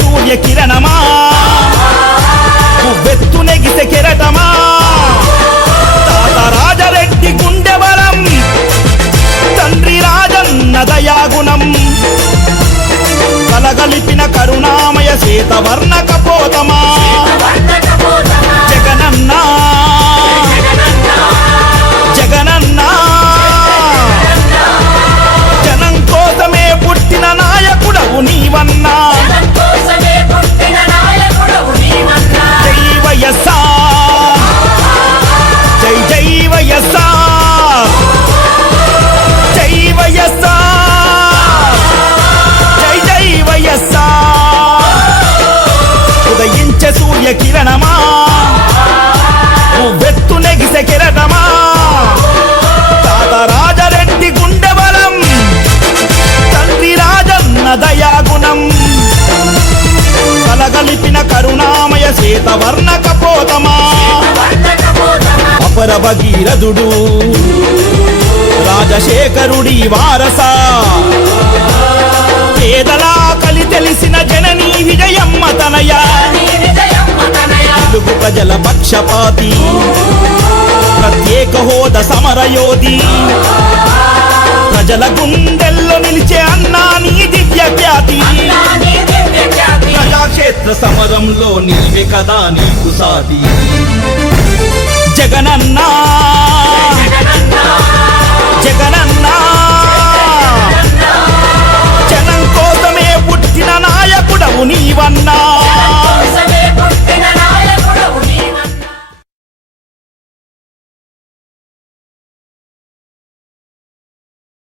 సూర్య కిరణమా వెత్తు నెగిసే కెరటమా తాత రాజరెడ్డి గుండె బలం తండ్రి రాజన్న దయాగుణం కలగలిపిన కరుణామయ శ్వేతవర్ణ కపోతమా జగనన్నా జగనన్నా జనం కోసమే పుట్టిన నాయకుడవు నీవన్నా జై వైఎస్ఆర్ జై జై వైఎస్ఆర్ జై వైఎస్ఆర్ జై జై వైఎస్ఆర్ ఉదయించే సూర్య కిరణమా వెత్తు నెగిసే కెరటమా తాత రాజరెడ్డి గుండె బలం తండ్రి రాజన్న దయాగుణం కలగలిపిన కరుణామయ శ్వేతవర్ణ కపోతమా అపర భగీరథుడు రాజశేఖరుడి వారస పేదలా కలి తెలిసిన జననీ విజయమ్మ తనయ తెలుగు ప్రజల పక్షపాతి ప్రత్యేక హోదా సమరయోధి ప్రజల గుండెల్లో నిలిచే అన్నా నీ దివ్య ఖ్యాతి ప్రజాక్షేత్ర సమరంలో నీవే కదా నీకు సాటి జగనన్నా జగనన్నా